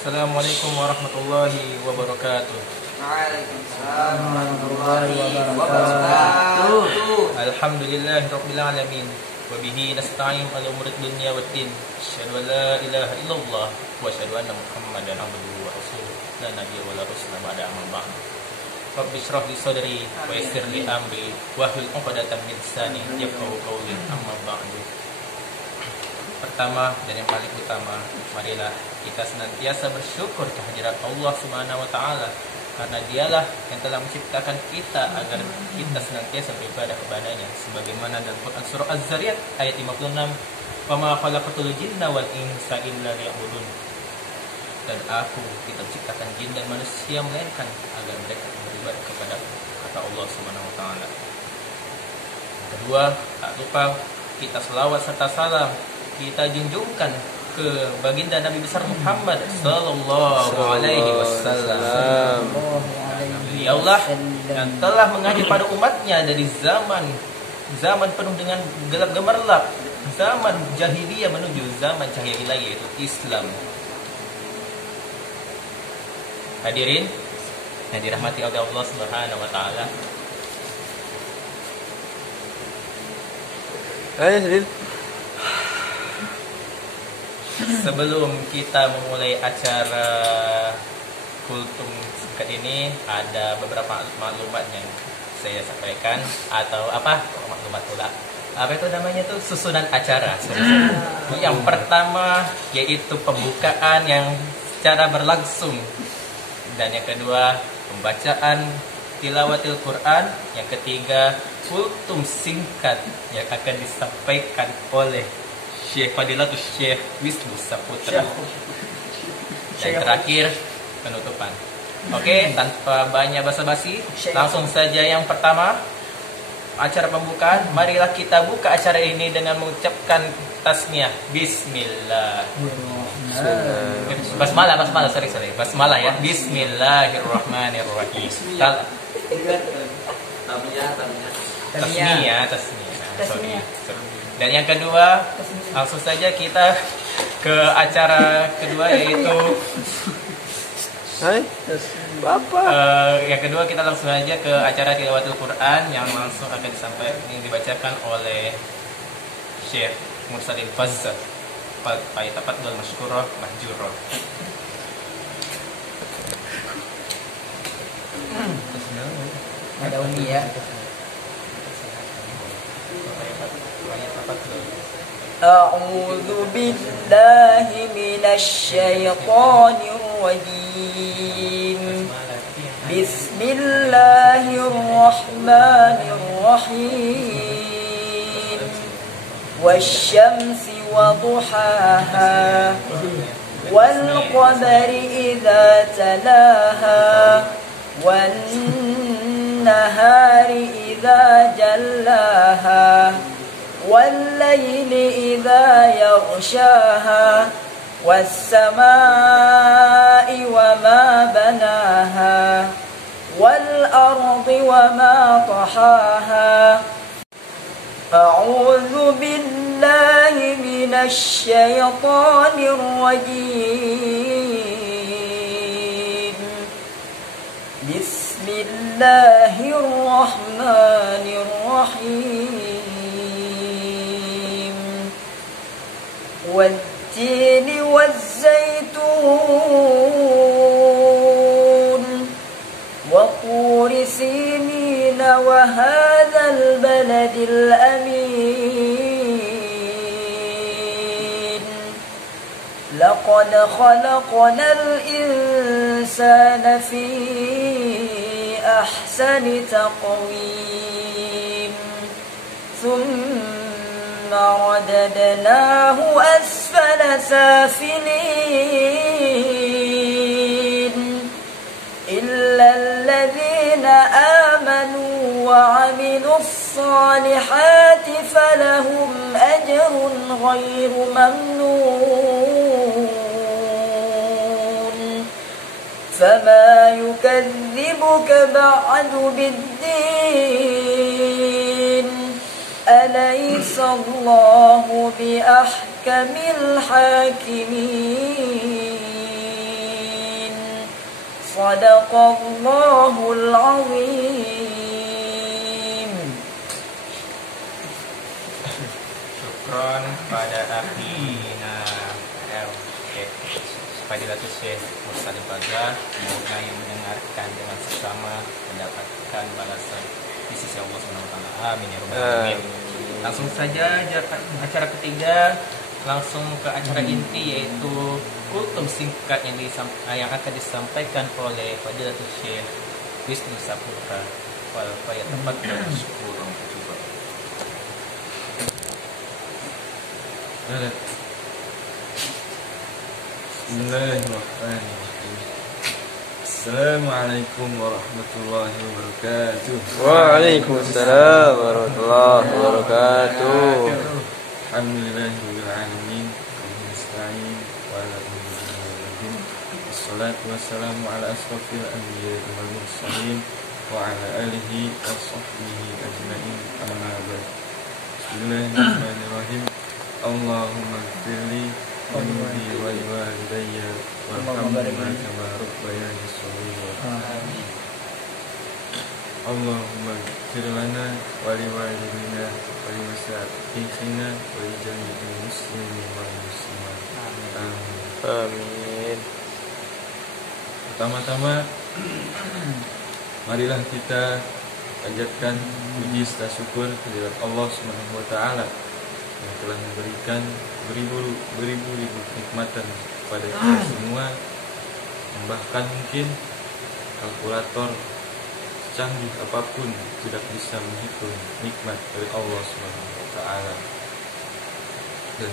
Assalamualaikum warahmatullahi wabarakatuh. Waalaikumsalam warahmatullahi wabarakatuh. Alhamdulillahirabbil alamin. Wa bihi nasta'in 'ala umuri dunya waddin. Asyhadu an la ilaha illallah wa asyhadu anna Muhammadan abduhu wa rasuluh. La nabiyya wa la rasula ba'da amma ba'd. Rabbi shrah li sadri wa yassir li amri wa hlul 'uqdatam min lisani yafqahu qawli. Amma ba'du. Pertama dan yang paling utama, marilah kita senantiasa bersyukur kehadirat Allah Subhanahu wa taala, karena Dialah yang telah menciptakan kita agar kita senantiasa beribadah kepadanya, sebagaimana dalam Quran surah Az-Zariyat ayat 56, "Wa ma khalaqatul jinna wal insa illa liya'budun." Dan aku tidak menciptakan jin dan manusia melainkan agar mereka beribadah kepadaku, kata Allah Subhanahu wa taala. Kedua, tak lupa kita selawat serta salam kita junjungkan ke baginda Nabi besar Muhammad sallallahu alaihi wasallam. Beliaulah yang telah mengajar pada umatnya dari zaman penuh dengan gelap gemerlap, zaman jahiliyah menuju zaman cahaya ilahi, yaitu Islam. Hadirin yang dirahmati oleh Allah Subhanahu wa taala. Sebelum kita memulai acara kultum singkat ini, ada beberapa maklumat yang saya sampaikan, atau maklumat pula. Apa itu namanya tuh? Susunan acara. Yang pertama yaitu pembukaan yang secara berlangsung, dan yang kedua pembacaan tilawatil Quran, yang ketiga kultum singkat yang akan disampaikan oleh Syekh Fadilatul Syekh Wisnu Saputra. Dan terakhir penutupan. Oke, tanpa banyak basa-basi, langsung saja yang pertama, acara pembukaan. Marilah kita buka acara ini dengan mengucapkan tasmiyah. Bismillah. Basmalah, sorry. Basmalah ya. Bismillahirrahmanirrahim. Tasmiyah. Sorry. Dan yang kedua, langsung saja kita ke acara kedua, yaitu yang kedua kita langsung aja ke acara tilawatul Quran yang langsung akan dibacakan oleh Syekh Mursalin Fazzah. Falyatafaddal mashkurah mahjurah. Ada Umi ya. أعوذ بالله من الشيطان الرجيم بسم الله الرحمن الرحيم والشمس وضحاها والقمر إذا تلاها والنهار إذا جلاها والليل إذا يغشاها والسماء وما بناها والأرض وما طحاها أعوذ بالله من الشيطان الرجيم بسم الله الرحمن الرحيم والتين والزيتون وطور سينين وهذا البلد الأمين لقد خلقنا الإنسان في أحسن تقويم ثم رددناه أسفل سافلين إلا الذين آمنوا وعملوا الصالحات فلهم أجر غير ممنون فما يكذبك بعد بالدين أليس الله بأحكم الحاكمين Sadaqallahul azim. Syukron pada akhina Fadilatul Syekh Mursalin Bagah. Semoga yang mendengarkan dengan sesama mendapatkan balasan di sisi Allah Subhanahu wa taala. Amin ya rabbal alamin. Langsung saja acara ketiga, langsung ke acara inti, yaitu kultum singkat yang akan disampaikan oleh Fadilatul Syekh Wisnu Saputra. Wal fayatafaddal syukuran coba. Bismillahirrahmanirrahim. Assalamualaikum warahmatullahi wabarakatuh. Waalaikumsalam warahmatullahi wabarakatuh. Alhamdulillahirabbil alamin. Nasta'in wa ala alihi wassalatu wassalamu ala asrofil anbiya'i wal mursalin wa ala alihi wa sahbihi ajma'in. Amma ba'd. Bismillahirrahmanirrahim. Allahumma ighfirli Wali walidayya warhamhuma kama rabbayani shaghira. Allahumma ighfir lana wa li walidina wa li masyayikhina wa li jami'il muslimin wal muslimat. Amin. Pertama-tama marilah kita panjatkan puji serta syukur kehadirat Allah Subhanahu wa taala yang telah memberikan beribu-ribu nikmatan kepada kita semua, yang bahkan mungkin kalkulator canggih apapun tidak bisa menghitung nikmat dari Allah Subhanahu wa taala. Dan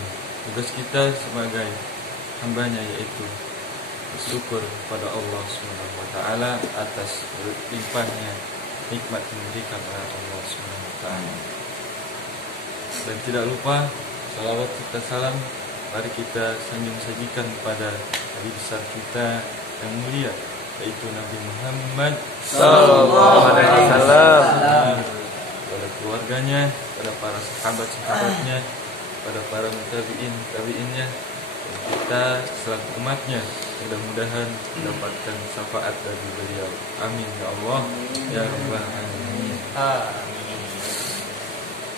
tugas kita sebagai hambanya yaitu bersyukur kepada Allah Subhanahu wa taala atas berlimpahnya nikmat yang diberikan oleh Allah Subhanahu wa taala. Dan tidak lupa salawat serta salam mari kita sajikan kepada Nabi besar kita yang mulia, yaitu Nabi Muhammad Sallallahu alaihi wasallam, pada keluarganya, pada para sahabat-sahabatnya, pada para tabi'innya, dan kita selaku umatnya mudah-mudahan mendapatkan syafaat dari beliau. Amin ya Allah ya rabbal alamin.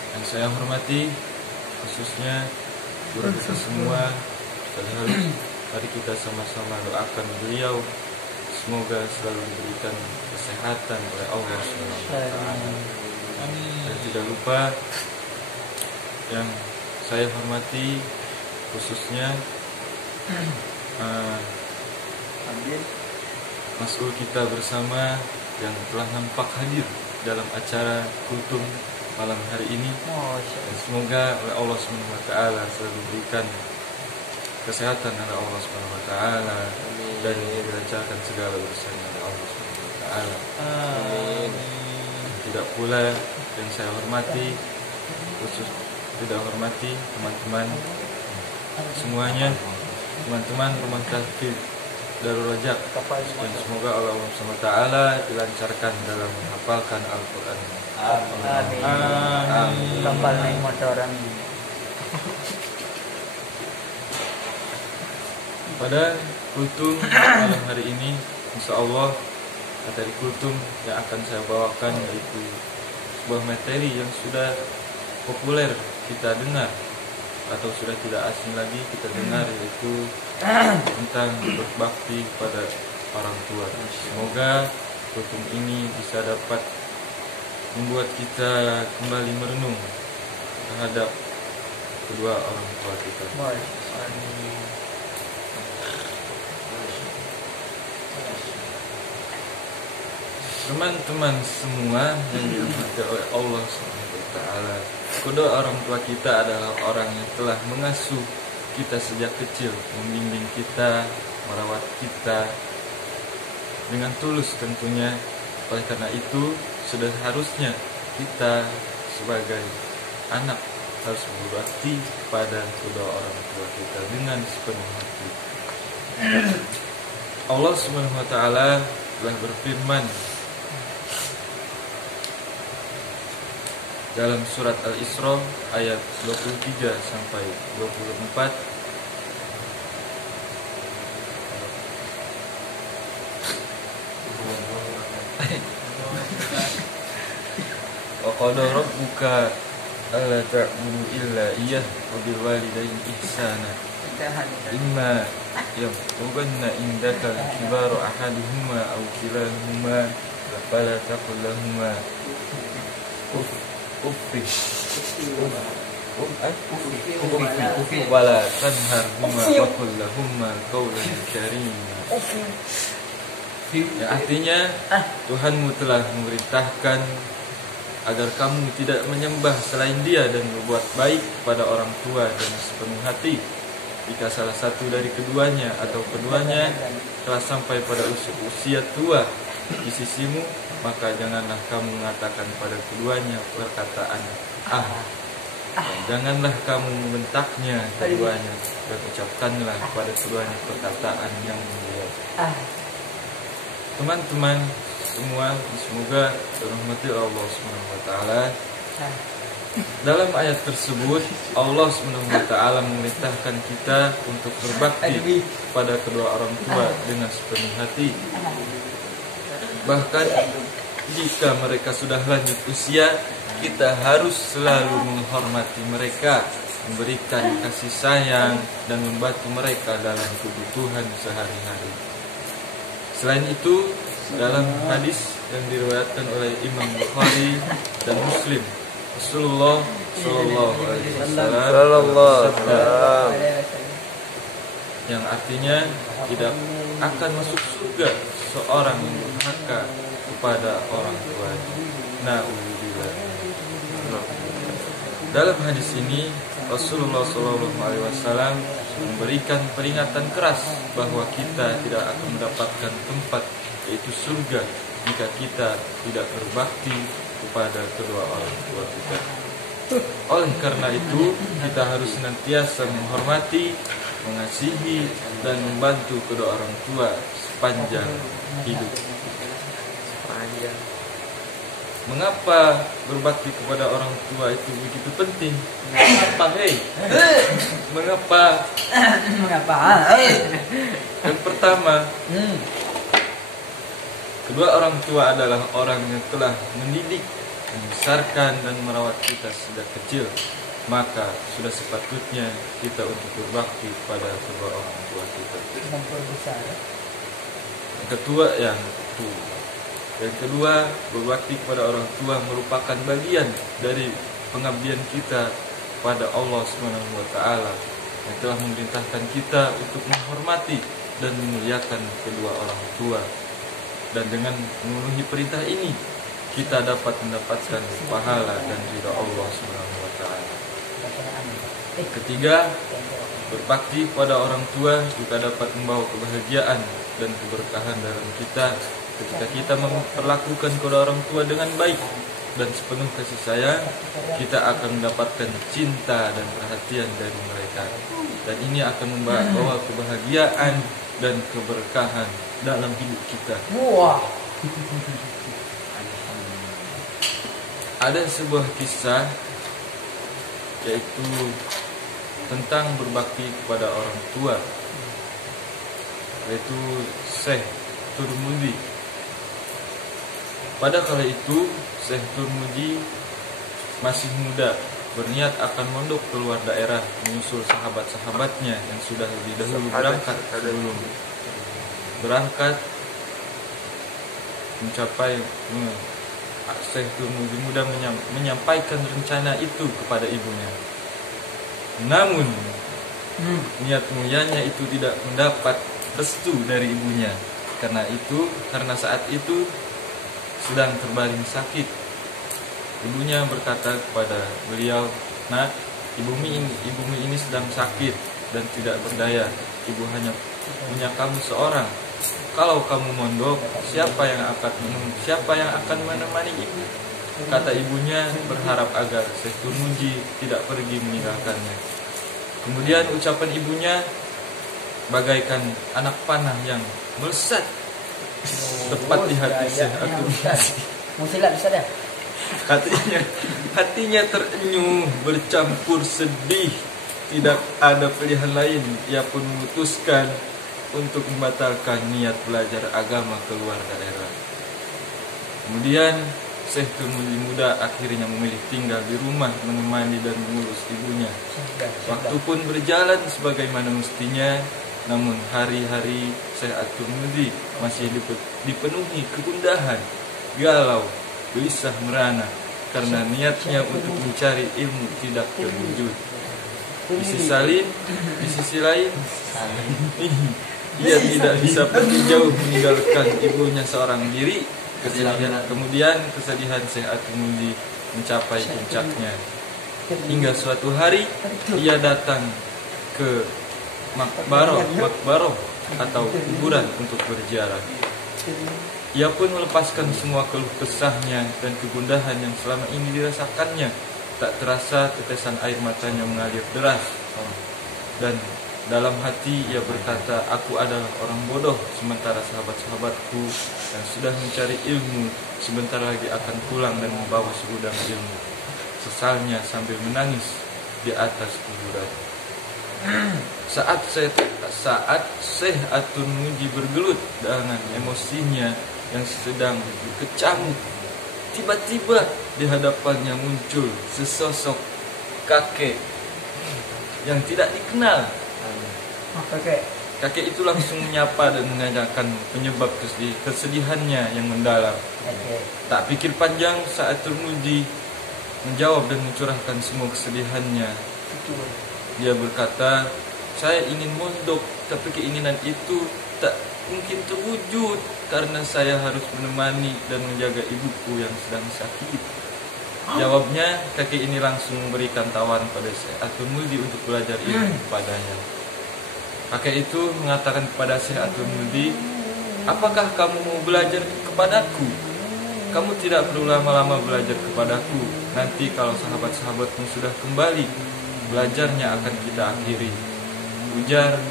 Yang saya hormati khususnya guru kita semua, mari kita sama-sama doakan beliau semoga selalu diberikan kesehatan oleh Allah SWT. Dan tidak lupa yang saya hormati khususnya mas'ul kita bersama yang telah nampak hadir dalam acara kultum malam hari ini. Dan semoga oleh Allah Subhanahu wa taala selalu diberikan kesehatan oleh Allah Subhanahu wa taala dan dilancarkan segala urusannya oleh Allah Subhanahu wa taala. Amin. Tidak pula yang saya hormati khusus tidak hormati teman-teman semuanya, teman-teman rumah tahfidz Darul Rajak, dan semoga Allah Subhanahu wa taala dilancarkan dalam menghafalkan Al-Qur'an. Amin. Kapal naik motoran. Pada kultum malam hari ini, insya Allah materi kultum yang akan saya bawakan yaitu sebuah materi yang sudah populer kita dengar atau sudah tidak asing lagi kita dengar, yaitu tentang berbakti pada orang tua. Semoga kultum ini bisa dapat membuat kita kembali merenung terhadap kedua orang tua kita. Teman-teman semua yang dirahmati oleh Allah SWT, kedua orang tua kita adalah orang yang telah mengasuh kita sejak kecil, membimbing kita, merawat kita dengan tulus tentunya. Oleh karena itu, sudah harusnya kita sebagai anak harus berbakti pada kedua orang tua kita dengan sepenuh hati. Allah Subhanahu wa taala telah berfirman dalam surat Al-Isra ayat 23 sampai 24, Wa qala rabbuka alla ta'budu illa iyyah wa bil walidayni ihsana imma yablughanna indaka al-kibara ahaduhuma aw kilahuma fala taqul lahumā wala tanharhuma wa qul lahumā qawlan karīmā. Ya, artinya Tuhanmu telah memerintahkan agar kamu tidak menyembah selain Dia dan berbuat baik pada orang tua dan sepenuh hati. Jika salah satu dari keduanya atau keduanya telah sampai pada usia tua di sisimu, maka janganlah kamu mengatakan pada keduanya perkataan dan janganlah kamu membentaknya keduanya, dan ucapkanlah pada keduanya perkataan yang mulia. Teman-teman semua, semoga dirahmati Allah Subhanahu wa taala. Dalam ayat tersebut Allah Subhanahu wa taala memerintahkan kita untuk berbakti pada kedua orang tua dengan sepenuh hati. Bahkan jika mereka sudah lanjut usia, kita harus selalu menghormati mereka, memberikan kasih sayang dan membantu mereka dalam kebutuhan sehari-hari. Selain itu, dalam hadis yang diriwayatkan oleh Imam Bukhari dan Muslim, Rasulullah Sallallahu Alaihi Wasallam yang artinya tidak akan masuk surga seorang yang durhaka kepada orang tuanya. Na'udzubillah. Dalam hadis ini Rasulullah Sallallahu Alaihi Wasallam memberikan peringatan keras bahwa kita tidak akan mendapatkan tempat, yaitu surga, jika kita tidak berbakti kepada kedua orang tua kita. Oleh karena itu, kita harus senantiasa menghormati, mengasihi, dan membantu kedua orang tua sepanjang hidup. Mengapa berbakti kepada orang tua itu begitu penting? Mengapa? Yang pertama, kedua orang tua adalah orang yang telah mendidik, membesarkan, dan merawat kita sejak kecil. Maka sudah sepatutnya kita untuk berbakti pada kedua orang tua kita. Yang kedua, berbakti kepada orang tua merupakan bagian dari pengabdian kita pada Allah Subhanahu wa taala yang telah memerintahkan kita untuk menghormati dan memuliakan kedua orang tua. Dan dengan memenuhi perintah ini, kita dapat mendapatkan pahala dan ridha Allah Subhanahu wa taala. Ketiga, berbakti pada orang tua juga dapat membawa kebahagiaan dan keberkahan dalam kita. Ketika kita memperlakukan kedua orang tua dengan baik dan sepenuh kasih sayang, kita akan mendapatkan cinta dan perhatian dari mereka. Dan ini akan membawa kebahagiaan dan keberkahan dalam hidup kita. Ada sebuah kisah, yaitu tentang berbakti kepada orang tua, yaitu Syekh Turmudi. Pada kala itu Syekh Turmudi masih muda, berniat akan mondok keluar daerah, menyusul sahabat-sahabatnya yang sudah lebih dahulu berangkat. Sebelum berangkat mencapai Syekh Turmudi muda menyampaikan rencana itu kepada ibunya. Namun niat mulianya itu tidak mendapat restu dari ibunya. Karena saat itu sedang terbaring sakit. Ibunya berkata kepada beliau, "Nak, ibumu ini sedang sakit dan tidak berdaya. Ibu hanya punya kamu seorang. Kalau kamu mondok, siapa yang akan menemani ibu?" Kata ibunya berharap agar Syekh Turmudi tidak pergi meninggalkannya. Kemudian ucapan ibunya bagaikan anak panah yang melesat tepat di hati Syekh Turmudi. Hatinya terenyuh, bercampur sedih. Tidak ada pilihan lain. Ia pun memutuskan untuk membatalkan niat belajar agama keluar daerah. Kemudian Syekh Turmudi muda akhirnya memilih tinggal di rumah menemani dan mengurus ibunya. Waktu pun berjalan sebagaimana mestinya, namun hari-hari Syekh At-Turmudi masih dipenuhi kegundahan, galau, gelisah merana karena niatnya untuk mencari ilmu tidak terwujud. Di sisi lain, ia tidak bisa pergi jauh meninggalkan ibunya seorang diri. Kemudian kesedihan Syekh At-Turmudi mencapai puncaknya. Hingga suatu hari ia datang ke makbaroh atau kuburan untuk berziarah. Ia pun melepaskan semua keluh kesahnya dan kegundahan yang selama ini dirasakannya. Tak terasa tetesan air matanya mengalir deras. Dan dalam hati ia berkata, aku adalah orang bodoh, sementara sahabat-sahabatku yang sudah mencari ilmu sebentar lagi akan pulang dan membawa segudang ilmu. Sesalnya sambil menangis di atas kuburan. Saat Syekh At-Turmudi bergelut dengan emosinya yang sedang berkecamuk, tiba-tiba di hadapannya muncul sesosok kakek yang tidak dikenal. Kakek itu langsung menyapa dan menanyakan penyebab kesedihannya yang mendalam. Tak pikir panjang saat Turmudi menjawab dan mencurahkan semua kesedihannya. Dia berkata, saya ingin mondok, tapi keinginan itu tak mungkin terwujud karena saya harus menemani dan menjaga ibuku yang sedang sakit. Jawabnya, kakek ini langsung memberikan tawaran pada Syekh At-Turmudi untuk belajar ilmu kepadanya. Kakek itu mengatakan kepada Syekh At-Turmudi, apakah kamu mau belajar kepadaku? Kamu tidak perlu lama-lama belajar kepadaku. Nanti kalau sahabat-sahabatmu sudah kembali, belajarnya akan kita akhiri. Ujar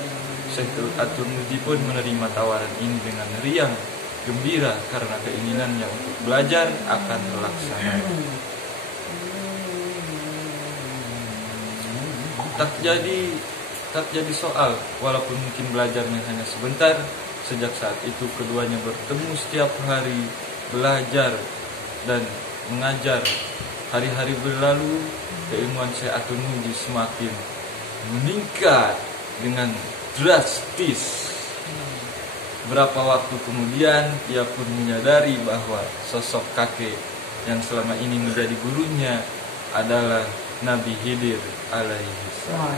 Syekh At-Turmudi pun menerima tawaran ini dengan riang gembira karena keinginannya untuk belajar akan terlaksana. Tak jadi soal, walaupun mungkin belajarnya hanya sebentar. Sejak saat itu keduanya bertemu setiap hari, belajar dan mengajar. Hari-hari berlalu, keilmuan Syekh At-Turmudi semakin meningkat dengan drastis. Berapa waktu kemudian ia pun menyadari bahwa sosok kakek yang selama ini menjadi gurunya adalah Nabi Khidir alaihi salam.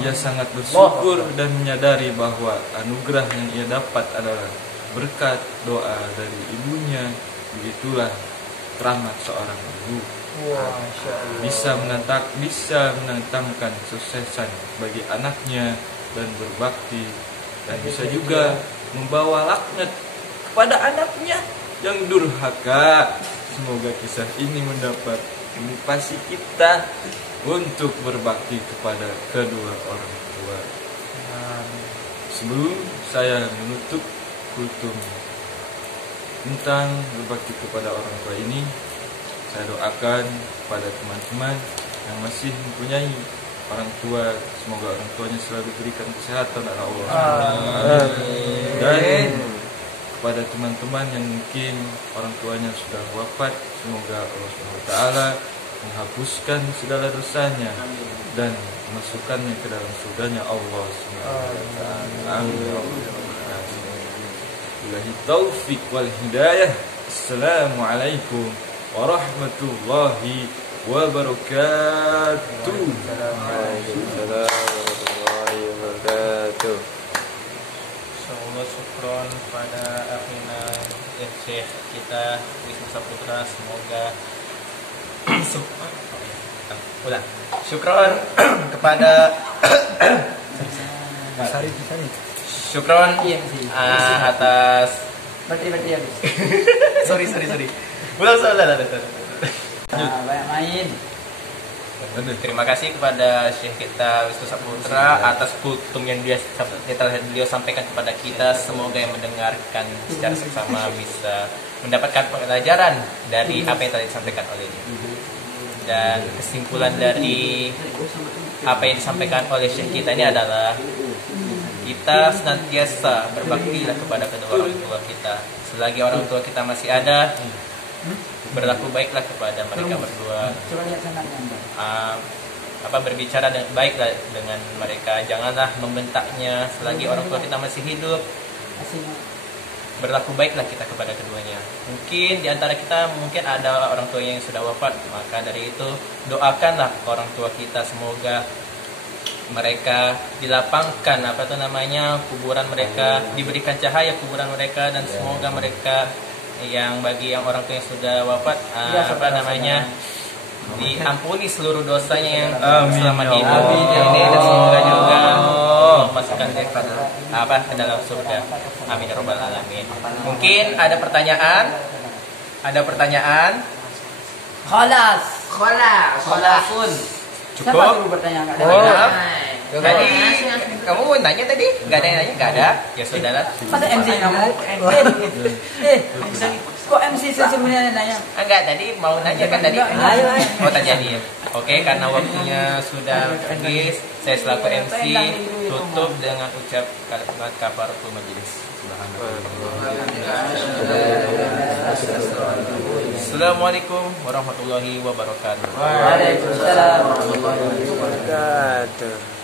Ia sangat bersyukur dan menyadari bahwa anugerah yang ia dapat adalah berkat doa dari ibunya. Begitulah rahmat seorang ibu. Bisa menantangkan suksesan bagi anaknya dan berbakti, dan bisa juga membawa laknat kepada anaknya yang durhaka. Semoga kisah ini mendapat motivasi kita untuk berbakti kepada kedua orang tua. Sebelum saya menutup kultum tentang berbakti kepada orang tua ini, saya doakan kepada teman-teman yang masih mempunyai orang tua, semoga orang tuanya selalu diberikan kesehatan oleh Allah. Dan kepada teman-teman yang mungkin orang tuanya sudah wafat, semoga Allah SWT menghapuskan segala dosanya dan memasukkannya ke dalam surganya Allah SWT. Amin. Billahi taufik wal hidayah. Assalamualaikum warahmatullahi wabarakatuh. Waalaikumsalam warahmatullahi wabarakatuh. Insyaallah syukron pada akhina Syekh kita Wisnu Saputra. Semoga syukron kepada syukron atas sorry ulang banyak main. Terima kasih kepada Syekh kita Wisnu Saputra atas kultum yang beliau sampaikan kepada kita. Semoga yang mendengarkan secara seksama bisa mendapatkan pelajaran dari apa yang tadi disampaikan olehnya. Dan kesimpulan dari apa yang disampaikan oleh Syekh kita ini adalah kita senantiasa berbaktilah kepada kedua orang tua kita. Selagi orang tua kita masih ada, berlaku baiklah kepada mereka berdua. Coba lihat sanadnya. Berbicara baiklah dengan mereka, janganlah membentaknya. Selagi orang tua kita masih hidup, berlaku baiklah kita kepada keduanya. Mungkin di antara kita mungkin ada orang tua yang sudah wafat, maka dari itu doakanlah orang tua kita, semoga mereka dilapangkan kuburan mereka, diberikan cahaya kuburan mereka, dan semoga mereka bagi yang orang tua yang sudah wafat diampuni seluruh dosanya yang selama hidup ini, dan semoga juga masukkan dia ke dalam surga. Amin ya rabbal alamin. Mungkin ada pertanyaan? Kholasun. Siapa Cukup? dulu bertanya? Tadi kamu mau nanya tadi? Gak ada yang nanya? Gak ada? Ya sudahlah. Masa MC kamu? Kok MC sebenarnya nanya? Enggak, tadi mau nanya kan tadi? Ayo. Mau tanya dia. Oke, karena waktunya sudah habis, saya selaku MC tutup dengan ucap kalimat kafaratul majelis. Assalamualaikum warahmatullahi wabarakatuh. Waalaikumsalam. Wabarakatuh.